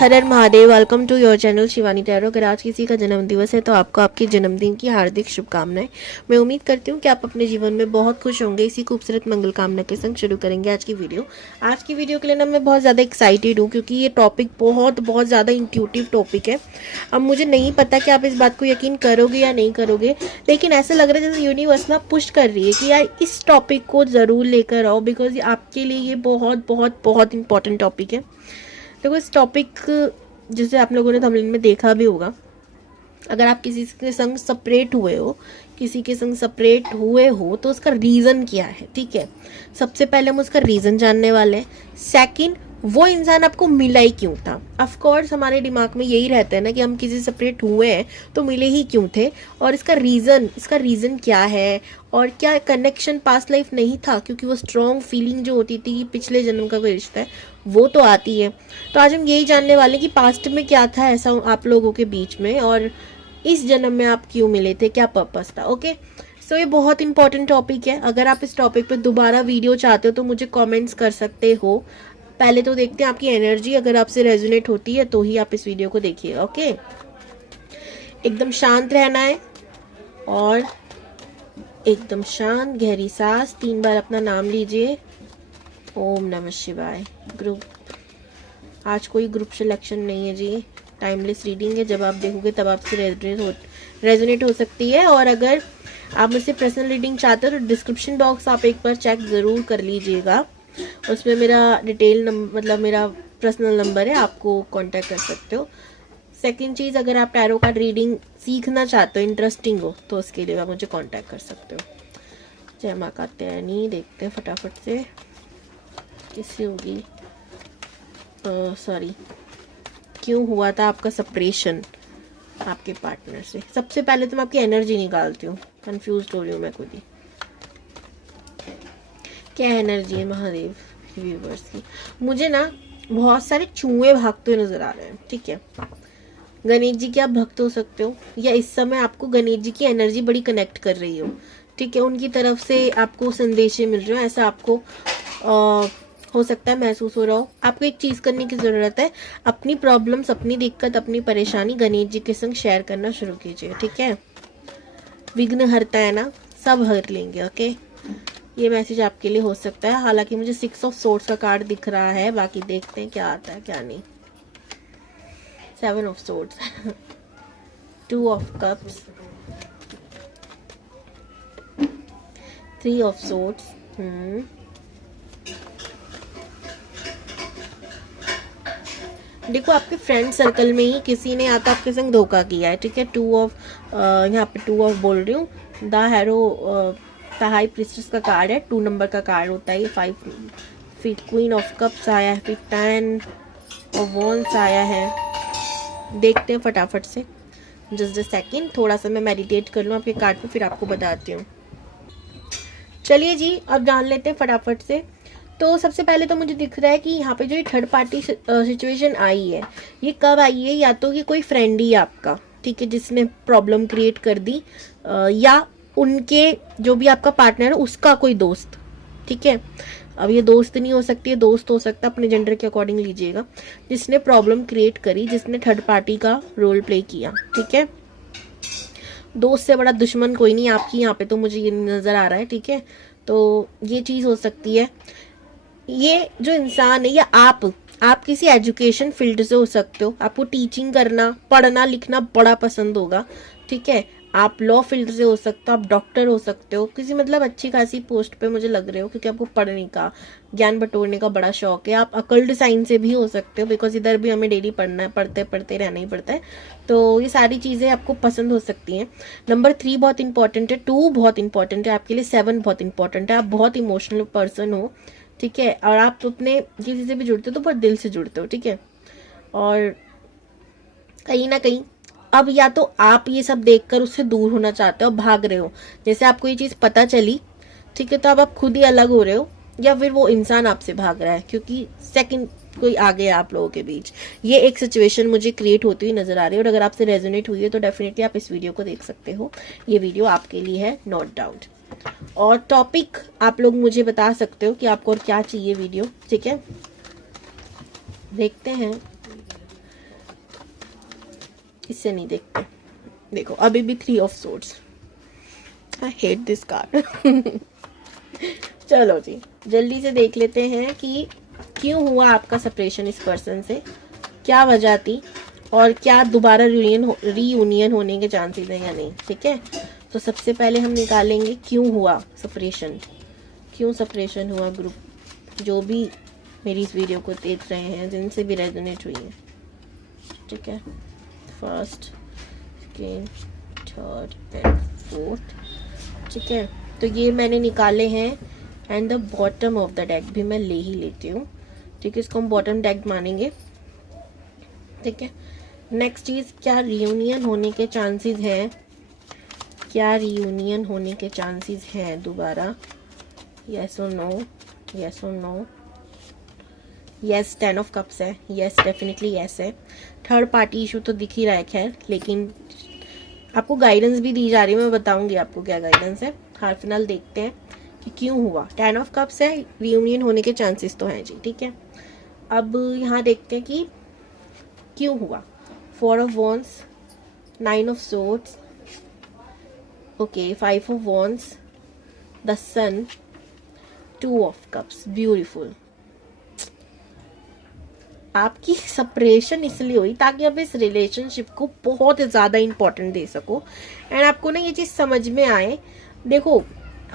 Her Har Mahadev. Welcome to your channel Shivani tarot. अगर आज किसी का जन्म दिवस है तो आपको आपके जन्मदिन की हार्दिक शुभकामनाएं। मैं उम्मीद करती हूँ कि आप अपने जीवन में बहुत खुश होंगे। इसी खूबसूरत मंगल कामना के संग शुरू करेंगे आज की वीडियो। आज की वीडियो के लिए ना मैं बहुत ज़्यादा एक्साइटेड हूँ क्योंकि ये टॉपिक बहुत ज़्यादा इंट्यूटिव टॉपिक है। अब मुझे नहीं पता कि आप इस बात को यकीन करोगे या नहीं करोगे, लेकिन ऐसा लग रहा है जैसे यूनिवर्स ना पुश कर रही है कि यार इस टॉपिक को ज़रूर लेकर आओ, बिकॉज आपके लिए ये बहुत इंपॉर्टेंट टॉपिक है। देखो इस टॉपिक जैसे आप लोगों ने थंबनेल में देखा भी होगा, अगर आप किसी के संग सेपरेट हुए हो तो उसका रीज़न क्या है। ठीक है, सबसे पहले हम उसका रीज़न जानने वाले हैं। सेकंड, वो इंसान आपको मिला ही क्यों था। ऑफ कोर्स हमारे दिमाग में यही रहता है ना कि हम किसी से सेपरेट हुए हैं तो मिले ही क्यों थे, और इसका रीज़न क्या है, और क्या कनेक्शन पास्ट लाइफ नहीं था, क्योंकि वो स्ट्रॉन्ग फीलिंग जो होती थी कि पिछले जन्म का कोई रिश्ता है वो तो आती है। तो आज हम यही जानने वाले हैं कि पास्ट में क्या था ऐसा आप लोगों के बीच में, और इस जन्म में आप क्यों मिले थे, क्या पर्पस था। ओके, सो ये बहुत इंपॉर्टेंट टॉपिक है। अगर आप इस टॉपिक पे दोबारा वीडियो चाहते हो तो मुझे कमेंट्स कर सकते हो। पहले तो देखते हैं आपकी एनर्जी, अगर आपसे रेजोनेट होती है तो ही आप इस वीडियो को देखिएगा। ओके, एकदम शांत रहना है और एकदम शांत गहरी सांस 3 बार अपना नाम लीजिए। ओम नमः शिवाय। ग्रुप, आज कोई ग्रुप सिलेक्शन नहीं है जी, टाइमलेस रीडिंग है। जब आप देखोगे तब आपसे रेजोनेट हो सकती है। और अगर आप मुझसे पर्सनल रीडिंग चाहते हो तो डिस्क्रिप्शन बॉक्स आप एक बार चेक ज़रूर कर लीजिएगा, उसमें मेरा डिटेल मतलब मेरा पर्सनल नंबर है, आपको कांटेक्ट कर सकते हो। सेकंड चीज़, अगर आप टैरो कार्ड रीडिंग सीखना चाहते हो, इंटरेस्टिंग हो, तो उसके लिए आप मुझे कांटेक्ट कर सकते हो। जय माँ कात्यायनी। देखते हैं फटाफट से किससे होगी, सॉरी, क्यों हुआ था आपका सेपरेशन आपके पार्टनर से। सबसे पहले तो मैं आपकी एनर्जी निकालती हूँ, कंफ्यूज हो रही हूँ मैं खुद ही। क्या एनर्जी है महादेव व्यूवर्स की। मुझे ना बहुत सारे चूहे भागते हुए नजर आ रहे हैं। ठीक है, गणेश जी के आप भक्त हो सकते हो, या इस समय आपको गणेश जी की एनर्जी बड़ी कनेक्ट कर रही हो। ठीक है, उनकी तरफ से आपको संदेशे मिल रहे हो, ऐसा आपको हो सकता है महसूस हो रहा हो। आपको एक चीज़ करने की ज़रूरत है, अपनी प्रॉब्लम्स, अपनी दिक्कत, अपनी परेशानी गणेश जी के संग शेयर करना शुरू कीजिए। ठीक है, विघ्न हरता है ना, सब हर लेंगे। ओके, ये मैसेज आपके लिए हो सकता है। हालांकि मुझे 6 ऑफ सोर्ड्स का कार्ड दिख रहा है, बाकी देखते हैं क्या आता है क्या नहीं। 7 of swords 2 of cups, 3 of swords. देखो आपके फ्रेंड सर्कल में ही किसी ने आता आपके संग धोखा किया है। ठीक है, 2 ऑफ, यहाँ पे 2 ऑफ बोल रही हूँ। The harrow, the high priestess का कार्ड है, 2 नंबर का कार्ड होता है। 5 फिर क्वीन ऑफ कप्स आया है, फिर 10 ऑफ वॉन्ड्स आया है। देखते हैं फटाफट से, जस्ट अ सेकेंड, थोड़ा सा मैं मेडिटेट कर लूँ आपके कार्ड पे, फिर आपको बताती हूँ। चलिए जी, अब जान लेते हैं फटाफट से। तो सबसे पहले तो मुझे दिख रहा है कि यहाँ पे जो ये थर्ड पार्टी सिचुएशन आई है, ये कब आई है, या तो ये कोई फ्रेंड ही है आपका, ठीक है, जिसने प्रॉब्लम क्रिएट कर दी, या उनके जो भी आपका पार्टनर है उसका कोई दोस्त। ठीक है, अब ये दोस्त नहीं हो सकती है, दोस्त हो सकता है, अपने जेंडर के अकॉर्डिंग लीजिएगा, जिसने प्रॉब्लम क्रिएट करी, जिसने थर्ड पार्टी का रोल प्ले किया। ठीक है, दोस्त से बड़ा दुश्मन कोई नहीं आपकी यहाँ पे, तो मुझे ये नज़र आ रहा है। ठीक है, तो ये चीज़ हो सकती है। ये जो इंसान है, या आप किसी एजुकेशन फील्ड से हो सकते हो, आपको टीचिंग करना, पढ़ना लिखना बड़ा पसंद होगा। ठीक है, आप लॉ फील्ड से हो सकते हो, आप डॉक्टर हो सकते हो, किसी मतलब अच्छी खासी पोस्ट पे मुझे लग रहे हो, क्योंकि आपको पढ़ने का, ज्ञान बटोरने का बड़ा शौक है। आप अकल्ट साइंस से भी हो सकते हो, बिकॉज इधर भी हमें डेली पढ़ना है, पढ़ते रहना ही पड़ता है। तो ये सारी चीज़ें आपको पसंद हो सकती हैं। नंबर 3 बहुत इंपॉर्टेंट है, 2 बहुत इंपॉर्टेंट है आपके लिए, 7 बहुत इंपॉर्टेंट है। आप बहुत इमोशनल पर्सन हो। ठीक है, और आप तो अपने किसी से भी जुड़ते हो तो बहुत दिल से जुड़ते हो। ठीक है, और कहीं ना कहीं अब या तो आप ये सब देखकर उससे दूर होना चाहते हो, भाग रहे हो, जैसे आपको ये चीज़ पता चली। ठीक है, तो अब आप खुद ही अलग हो रहे हो, या फिर वो इंसान आपसे भाग रहा है क्योंकि सेकंड कोई आ गया आप लोगों के बीच। ये एक सिचुएशन मुझे क्रिएट होती हुई नजर आ रही है, और अगर आपसे रेजोनेट हुई है तो डेफिनेटली आप इस वीडियो को देख सकते हो। ये वीडियो आपके लिए है, नोट डाउट। और टॉपिक आप लोग मुझे बता सकते हो कि आपको और क्या चाहिए वीडियो। ठीक है, देखते हैं इससे नहीं देखते। देखो अभी भी 3 of swords. I hate this card. चलो जी, जल्दी से देख लेते हैं कि क्यों हुआ आपका सेपरेशन इस पर्सन से, क्या वजह थी और क्या दोबारा रीयूनियन होने के चांसेस हैं या नहीं। ठीक है, तो सबसे पहले हम निकालेंगे क्यों हुआ सेपरेशन, क्यों सेपरेशन हुआ। ग्रुप जो भी मेरी इस वीडियो को देख रहे हैं, जिनसे भी रेजोनेट हुई है, ठीक है, first, second, third and fourth. ठीक है, तो ये मैंने निकाले हैं and the bottom of the deck भी मैं ले ही लेती हूँ। ठीक है, इसको हम बॉटम डेक मानेंगे। ठीक है, नेक्स्ट चीज, क्या रियूनियन होने के चांसेस हैं, क्या रियूनियन होने के चांसेस हैं दोबारा, यस और नो, यस और नो। यस, 10 ऑफ कप्स है, यस डेफिनेटली यस है। थर्ड पार्टी इशू तो दिख ही रहा है खैर, लेकिन आपको गाइडेंस भी दी जा रही है, मैं बताऊंगी आपको क्या गाइडेंस है। हाल फिलहाल देखते हैं कि क्यों हुआ। 10 ऑफ कप्स है, रियूनियन होने के चांसेस तो हैं जी। ठीक है, अब यहाँ देखते हैं कि क्यों हुआ। 4 of wands, 9 of swords, okay, 5 of wands, the sun, 2 of cups, beautiful. आपकी सेपरेशन इसलिए हुई ताकि आप इस रिलेशनशिप को बहुत ज्यादा इंपॉर्टेंट दे सको एंड आपको ना ये चीज समझ में आए। देखो,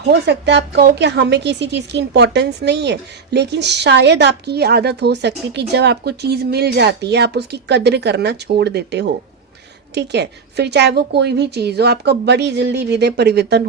हो सकता है आप कहो कि हमें किसी चीज की इंपॉर्टेंस नहीं है, लेकिन शायद आपकी ये आदत हो सकती है कि जब आपको चीज मिल जाती है आप उसकी कद्र करना छोड़ देते हो। ठीक है, फिर चाहे वो कोई भी चीज हो, आपका बड़ी जल्दी हृदय परिवर्तन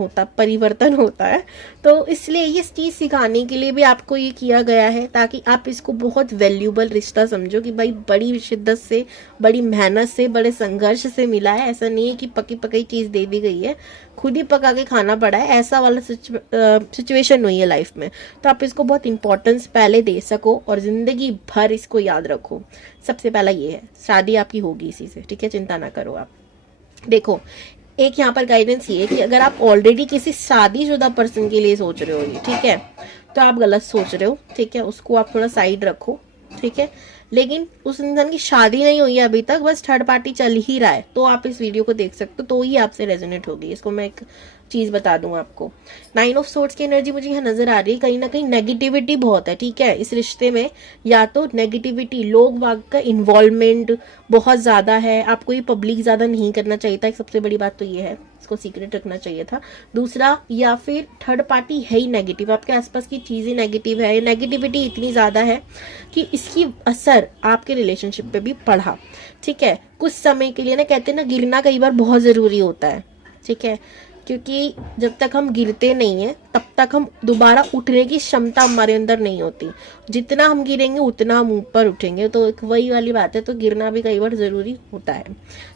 होता है। तो इसलिए ये चीज सिखाने के लिए भी आपको ये किया गया है, ताकि आप इसको बहुत वैल्यूबल रिश्ता समझो कि भाई बड़ी शिद्दत से, बड़ी मेहनत से, बड़े संघर्ष से मिला है। ऐसा नहीं है कि पकी पकी चीज दे दी गई है, खुद ही पका के खाना पड़ा है, ऐसा वाला सिचुएशन हुई है लाइफ में। तो आप इसको बहुत इंपॉर्टेंस पहले दे सको और जिंदगी भर इसको याद रखो। सबसे पहला ये है, शादी आपकी होगी इसी से। ठीक है, चिंता ना करो आप। देखो, एक यहाँ पर गाइडेंस ये है कि अगर आप ऑलरेडी किसी शादीशुदा पर्सन के लिए सोच रहे हो ये, ठीक है, तो आप गलत सोच रहे हो। ठीक है, उसको आप थोड़ा साइड रखो। ठीक है, लेकिन उस इंसान की शादी नहीं हुई है अभी तक, बस थर्ड पार्टी चल ही रहा है, तो आप इस वीडियो को देख सकते हो, तो ही आपसे रेजोनेट होगी। इसको मैं एक चीज बता दूं आपको, 9 ऑफ सोर्ड्स की एनर्जी मुझे यहाँ नजर आ रही है। कहीं ना कहीं नेगेटिविटी बहुत है। ठीक है, इस रिश्ते में या तो नेगेटिविटी, लोग वाग का इन्वॉल्वमेंट बहुत ज्यादा है, आपको ये पब्लिक ज्यादा नहीं करना चाहिए था। एक सबसे बड़ी बात तो ये है, इसको सीक्रेट रखना चाहिए था। दूसरा, या फिर थर्ड पार्टी है ही नेगेटिव, आपके आसपास की चीजें नेगेटिव है, नेगेटिविटी इतनी ज्यादा है कि इसकी असर आपके रिलेशनशिप पे भी पड़ा। ठीक है, कुछ समय के लिए ना, कहते हैं ना, गिरना कई बार बहुत जरूरी होता है। ठीक है, क्योंकि जब तक हम गिरते नहीं है तब तक हम दोबारा उठने की क्षमता हमारे अंदर नहीं होती। जितना हम गिरेंगे उतना हम ऊपर उठेंगे, तो एक वही वाली बात है। तो गिरना भी कई बार जरूरी होता है।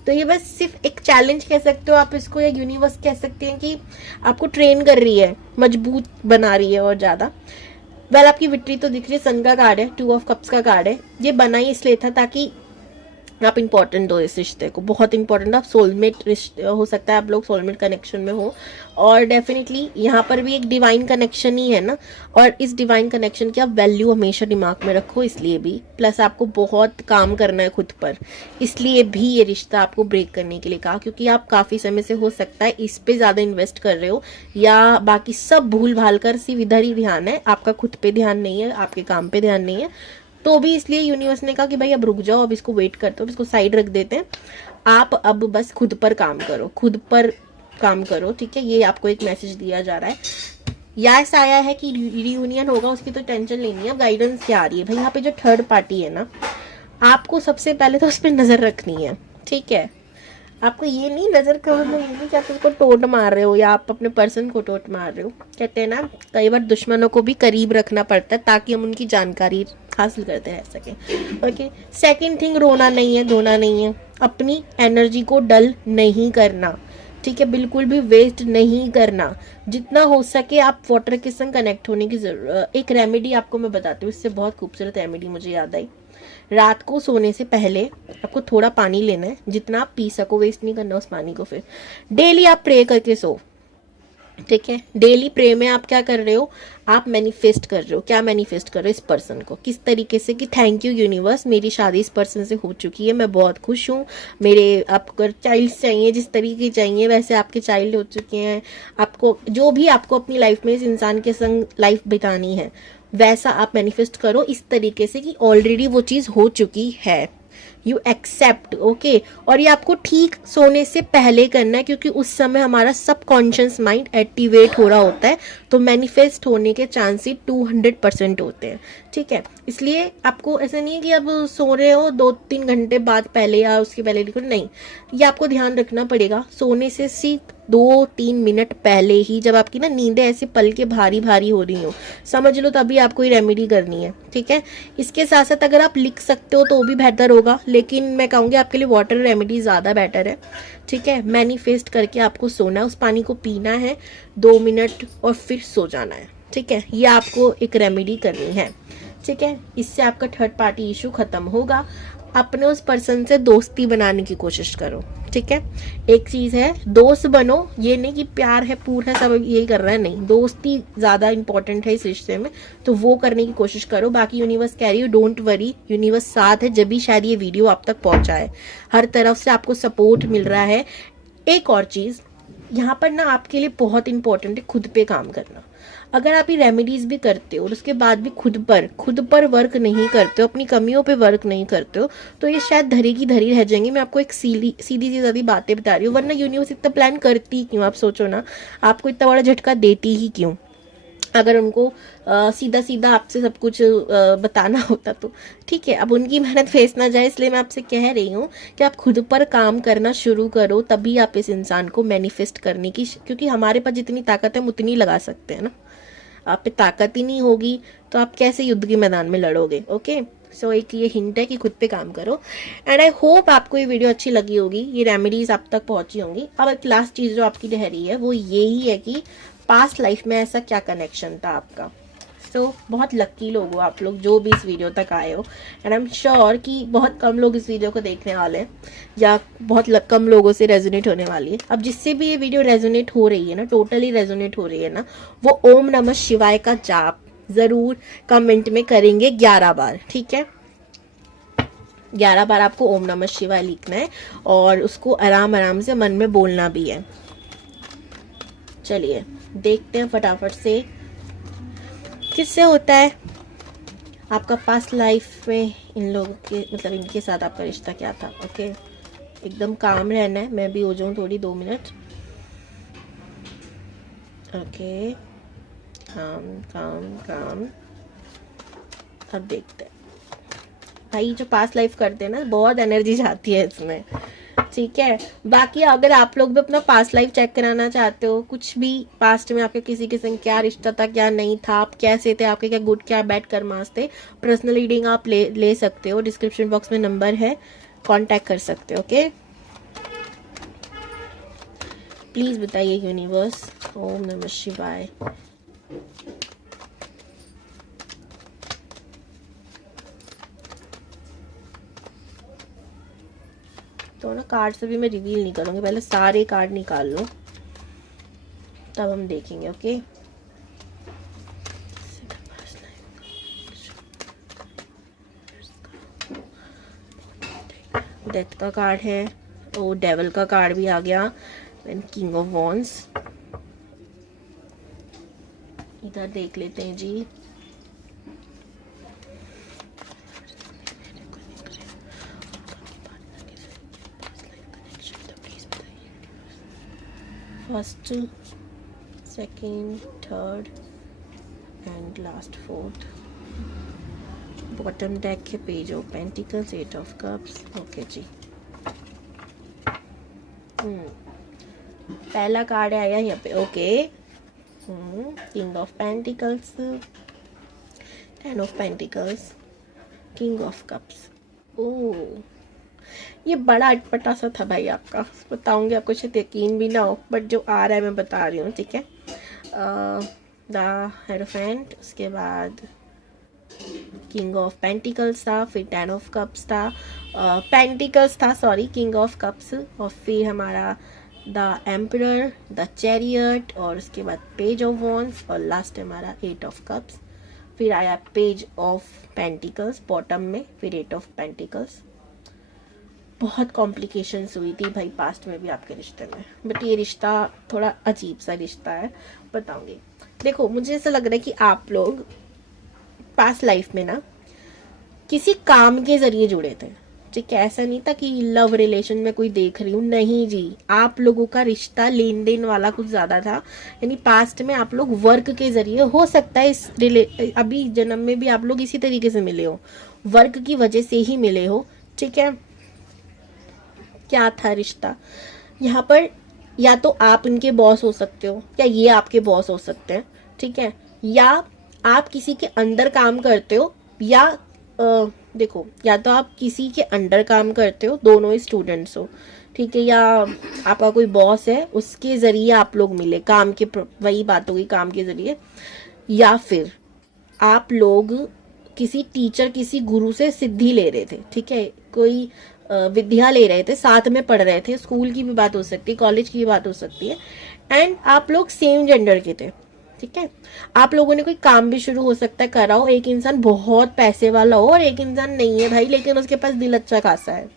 तो ये बस सिर्फ एक चैलेंज कह सकते हो आप इसको, या यूनिवर्स कह सकते हैं कि आपको ट्रेन कर रही है, मजबूत बना रही है और ज्यादा। वेल, आपकी विक्ट्री तो दिख रही है, सन का कार्ड है, 2 ऑफ कप्स का कार्ड है। ये बना ही इसलिए था ताकि आप इंपॉर्टेंट दो इस रिश्ते को, बहुत इंपॉर्टेंट। आप सोलमेट रिश्ते, हो सकता है आप लोग सोलमेट कनेक्शन में हो, और डेफिनेटली यहाँ पर भी एक डिवाइन कनेक्शन ही है ना। और इस डिवाइन कनेक्शन की आप वैल्यू हमेशा दिमाग में रखो, इसलिए भी। प्लस आपको बहुत काम करना है खुद पर, इसलिए भी ये रिश्ता आपको ब्रेक करने के लिए कहा, क्योंकि आप काफी समय से हो सकता है इस पे ज्यादा इन्वेस्ट कर रहे हो, या बाकी सब भूल भाल कर सिर्फ इधर ही ध्यान है, आपका खुद पे ध्यान नहीं है, आपके काम पे ध्यान नहीं है। तो भी इसलिए यूनिवर्स ने कहा कि भाई अब रुक जाओ, अब इसको वेट करते हो, इसको साइड रख देते हैं, आप अब बस खुद पर काम करो, खुद पर काम करो। ठीक है, ये आपको एक मैसेज दिया जा रहा है। या ऐसा आया है कि रियूनियन होगा, उसकी तो टेंशन लेनी है। अब गाइडेंस क्या आ रही है भाई, यहाँ पे जो थर्ड पार्टी है ना, आपको सबसे पहले तो उस पर नजर रखनी है। ठीक है, आपको ये नहीं नजर का मतलब ये नहीं कि आप उसको टोट मार रहे हो या आप अपने पर्सन को टोट मार रहे हो। कहते हैं ना, कई बार दुश्मनों को भी करीब रखना पड़ता है ताकि हम उनकी जानकारी हासिल करते रह सके। ओके, सेकंड थिंग, रोना नहीं है, धोना नहीं है, अपनी एनर्जी को डल नहीं करना। ठीक है, बिल्कुल भी वेस्ट नहीं करना। जितना हो सके आप वाटर के संग कनेक्ट होने की जरूरत। एक रेमेडी आपको मैं बताती हूँ, इससे बहुत खूबसूरत रेमेडी मुझे याद आई। रात को सोने से पहले आपको थोड़ा पानी लेना है, जितना आप पी सको, वेस्ट नहीं करना उस पानी को। फिर डेली आप प्रे करके सो। ठीक है। डेली प्रे में आप क्या कर रहे हो, आप मैनिफेस्ट कर रहे हो। क्या मैनिफेस्ट कर रहे हो इस पर्सन को, किस तरीके से कि थैंक यू यूनिवर्स, मेरी शादी इस पर्सन से हो चुकी है, मैं बहुत खुश हूँ। मेरे आपको चाइल्ड चाहिए, जिस तरीके चाहिए वैसे आपके चाइल्ड हो चुके हैं। आपको जो भी आपको अपनी लाइफ में इस इंसान के संग लाइफ बितानी है, वैसा आप मैनिफेस्ट करो इस तरीके से कि ऑलरेडी वो चीज़ हो चुकी है। You accept, okay. और ये आपको ठीक सोने से पहले करना है, क्योंकि उस समय हमारा सबकॉन्शियस माइंड एक्टिवेट हो रहा होता है, तो मैनिफेस्ट होने के चांसेस 200% होते हैं। ठीक है, इसलिए आपको ऐसा नहीं है कि अब सो रहे हो 2-3 घंटे बाद पहले या उसके पहले लिखो, नहीं। ये आपको ध्यान रखना पड़ेगा, सोने से सिर्फ 2-3 मिनट पहले ही, जब आपकी ना नींदें ऐसे पल के भारी भारी हो रही हो, समझ लो तभी आपको ये रेमेडी करनी है। ठीक है, इसके साथ साथ अगर आप लिख सकते हो तो वो भी बेहतर होगा, लेकिन मैं कहूँगी आपके लिए वाटर रेमेडी ज़्यादा बेटर है। ठीक है, मैनिफेस्ट करके आपको सोना है, उस पानी को पीना है 2 मिनट और फिर सो जाना है। ठीक है, ये आपको एक रेमेडी करनी है। ठीक है, इससे आपका थर्ड पार्टी इशू खत्म होगा। अपने उस पर्सन से दोस्ती बनाने की कोशिश करो। ठीक है, एक चीज़ है दोस्त बनो, ये नहीं कि प्यार है पूर है सब यही कर रहा है, नहीं, दोस्ती ज़्यादा इंपॉर्टेंट है इस रिश्ते में, तो वो करने की कोशिश करो। बाकी यूनिवर्स कह रही है डोंट वरी, यूनिवर्स साथ है, जब भी शायद ये वीडियो आप तक पहुंचा है, हर तरफ से आपको सपोर्ट मिल रहा है। एक और चीज़ यहाँ पर ना आपके लिए बहुत इंपॉर्टेंट है खुद पे काम करना। अगर आप ये रेमेडीज भी करते हो और उसके बाद भी खुद पर वर्क नहीं करते हो, अपनी कमियों पे वर्क नहीं करते हो, तो ये शायद धरी की धरी रह जाएंगी। मैं आपको एक सीधी सी सादी बातें बता रही हूँ, वरना यूनिवर्स इतना प्लान करती क्यों, आप सोचो ना, आपको इतना बड़ा झटका देती ही क्यों, अगर उनको सीधा सीधा आपसे सब कुछ बताना होता तो। ठीक है, अब उनकी मेहनत फेस ना जाए, इसलिए मैं आपसे कह रही हूँ कि आप खुद पर काम करना शुरू करो, तभी आप इस इंसान को मैनिफेस्ट करने की, क्योंकि हमारे पास जितनी ताकत है हम उतनी लगा सकते हैं ना। आप पे ताकत ही नहीं होगी तो आप कैसे युद्ध के मैदान में लड़ोगे। ओके, सो एक ये हिंट है कि खुद पे काम करो। एंड आई होप आपको ये वीडियो अच्छी लगी होगी, ये रेमेडीज आप तक पहुंची होंगी। अब एक लास्ट चीज़ जो आपकी रह रही है वो यही है कि पास्ट लाइफ में ऐसा क्या कनेक्शन था आपका। सो बहुत लक्की लोग हो आप लोग जो भी इस वीडियो तक आए हो, एंड आई एम श्योर कि बहुत कम लोग इस वीडियो को देखने वाले हैं या बहुत कम लोगों से रेजोनेट होने वाली है। अब जिससे भी ये वीडियो रेजोनेट हो रही है ना, टोटली रेजोनेट हो रही है ना, वो ओम नमः शिवाय का जाप जरूर कमेंट में करेंगे 11 बार। ठीक है, 11 बार आपको ओम नमः शिवाय लिखना है और उसको आराम आराम से मन में बोलना भी है। चलिए देखते हैं फटाफट से किससे होता है आपका पास्ट लाइफ में, इन लोगों के मतलब इनके साथ आपका रिश्ता क्या था। ओके, एकदम काम रहना है, मैं भी हो जाऊँ थोड़ी 2 मिनट। ओके, काम काम काम। अब देखते हैं भाई, जो पास्ट लाइफ करते हैं ना बहुत एनर्जी जाती है इसमें। ठीक है, बाकी अगर आप लोग भी अपना पास्ट लाइफ चेक कराना चाहते हो, कुछ भी पास्ट में आपके किसी के संग क्या रिश्ता था क्या नहीं था, आप कैसे थे, आपके क्या गुड क्या बैड कर्मास थे, पर्सनल रीडिंग आप ले सकते हो। डिस्क्रिप्शन बॉक्स में नंबर है, कांटेक्ट कर सकते हो। ओके, प्लीज बताइए यूनिवर्स। ओम नमः शिवाय। तो ना कार्ड से भी मैं रिवील नहीं करूँगी, पहले सारे कार्ड निकाल लो तब हम देखेंगे। ओके, डेथ का कार्ड है, तो डेविल का कार्ड भी आ गया, एंड किंग ऑफ वॉन्ड्स। इधर देख लेते हैं जी। First, second, third and last fourth. Bottom deck है page of pentacles, 8 of cups. Okay जी, पहला कार्ड आया यहाँ पे। Okay, king of pentacles, 10 of pentacles, king of cups. Oh, ये बड़ा अटपटा सा था भाई आपका, बताऊंगी आपको शायद यकीन भी ना हो, बट जो आ रहा है मैं बता रही हूँ। ठीक है, द हेरोफेंट, उसके बाद किंग ऑफ पेंटिकल्स था, फिर 10 ऑफ कप्स था, पेंटिकल्स था सॉरी, किंग ऑफ कप्स, और फिर हमारा द एम्परर, द चैरियट, और उसके बाद पेज ऑफ वॉन्ड्स, और लास्ट है हमारा 8 ऑफ कप्स। फिर आया पेज ऑफ पेंटिकल्स बॉटम में, फिर 8 ऑफ पेंटिकल्स। बहुत कॉम्प्लिकेशंस हुई थी भाई पास्ट में भी आपके रिश्ते में, बट ये रिश्ता थोड़ा अजीब सा रिश्ता है, बताऊंगी। देखो मुझे ऐसा लग रहा है कि आप लोग पास्ट लाइफ में ना किसी काम के जरिए जुड़े थे, ठीक है। ऐसा नहीं था कि लव रिलेशन में कोई देख रही हूँ, नहीं जी, आप लोगों का रिश्ता लेन देन वाला कुछ ज्यादा था। यानी पास्ट में आप लोग वर्क के जरिए, हो सकता है अभी जन्म में भी आप लोग इसी तरीके से मिले हो, वर्क की वजह से ही मिले हो, ठीक है। क्या था रिश्ता यहाँ पर, या तो आप इनके बॉस हो सकते हो, या ये आपके बॉस हो सकते हैं, ठीक है, या आप किसी के अंडर काम करते हो, या देखो, या तो आप किसी के अंडर काम करते हो, दोनों ही स्टूडेंट्स हो, ठीक है, या आपका कोई बॉस है, उसके जरिए आप लोग मिले, काम के, वही बात होगी, काम के जरिए, या फिर आप लोग किसी टीचर, किसी गुरु से सिद्धि ले रहे थे, ठीक है, कोई विद्या ले रहे थे, साथ में पढ़ रहे थे, स्कूल की भी बात हो सकती है, कॉलेज की भी बात हो सकती है, एंड आप लोग सेम जेंडर के थे, ठीक है। आप लोगों ने कोई काम भी शुरू हो सकता है करा हो, एक इंसान बहुत पैसे वाला हो और एक इंसान नहीं है भाई, लेकिन उसके पास दिल अच्छा खासा है,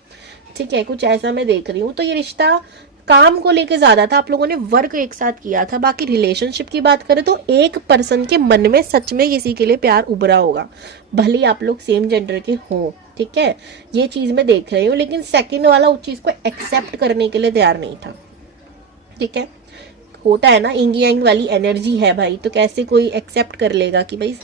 ठीक है, कुछ ऐसा मैं देख रही हूँ। तो ये रिश्ता काम को लेके ज्यादा था, आप लोगों ने वर्क एक साथ किया था। बाकी रिलेशनशिप की बात करें तो एक पर्सन के मन में सच में किसी के लिए प्यार उभरा होगा, भले ही आप लोग सेम जेंडर के हों, ठीक है, ये चीज मैं देख रही हूँ। लेकिन सेकंड वाला उस चीज को एक्सेप्ट करने के लिए तैयार नहीं था, ठीक है। होता है ना, इंग यांग वाली एनर्जी है भाई, तो कैसे कोई एक्सेप्ट कर लेगा कि भाई,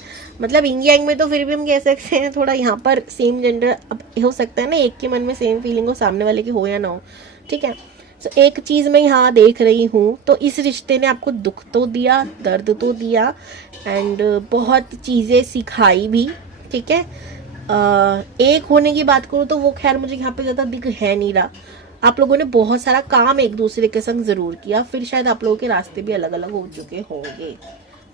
मतलब इंग यांग में तो फिर भी हम कह सकते हैं थोड़ा, यहाँ पर सेम जेंडर अब हो सकता है ना, एक के मन में सेम फीलिंग हो, सामने वाले की हो या ना हो, ठीक है। तो एक चीज मैं यहाँ देख रही हूँ, तो इस रिश्ते ने आपको दुख तो दिया, दर्द तो दिया, एंड बहुत चीजें सिखाई भी, ठीक है। एक होने की बात करूँ तो वो खैर मुझे यहाँ पे ज्यादा दिख है नहीं रहा। आप लोगों ने बहुत सारा काम एक दूसरे के संग जरूर किया, फिर शायद आप लोगों के रास्ते भी अलग अलग हो चुके होंगे,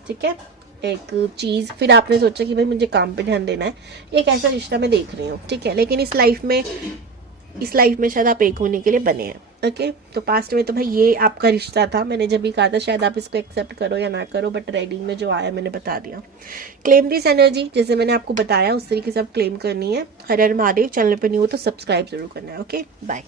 ठीक है। एक चीज फिर आपने सोचा कि भाई मुझे काम पे ध्यान देना है, एक ऐसा रिश्ता मैं देख रही हूँ, ठीक है। लेकिन इस लाइफ में शायद आप एक होने के लिए बने हैं, ओके। तो पास्ट में तो भाई ये आपका रिश्ता था, मैंने जब भी कहा था शायद आप इसको एक्सेप्ट करो या ना करो, बट रीडिंग में जो आया मैंने बता दिया। क्लेम दिस एनर्जी, जैसे मैंने आपको बताया उस तरीके से आप क्लेम करनी है। हर हर महादेव। चैनल पर न्यू हो तो सब्सक्राइब जरूर करना है, ओके, बाय।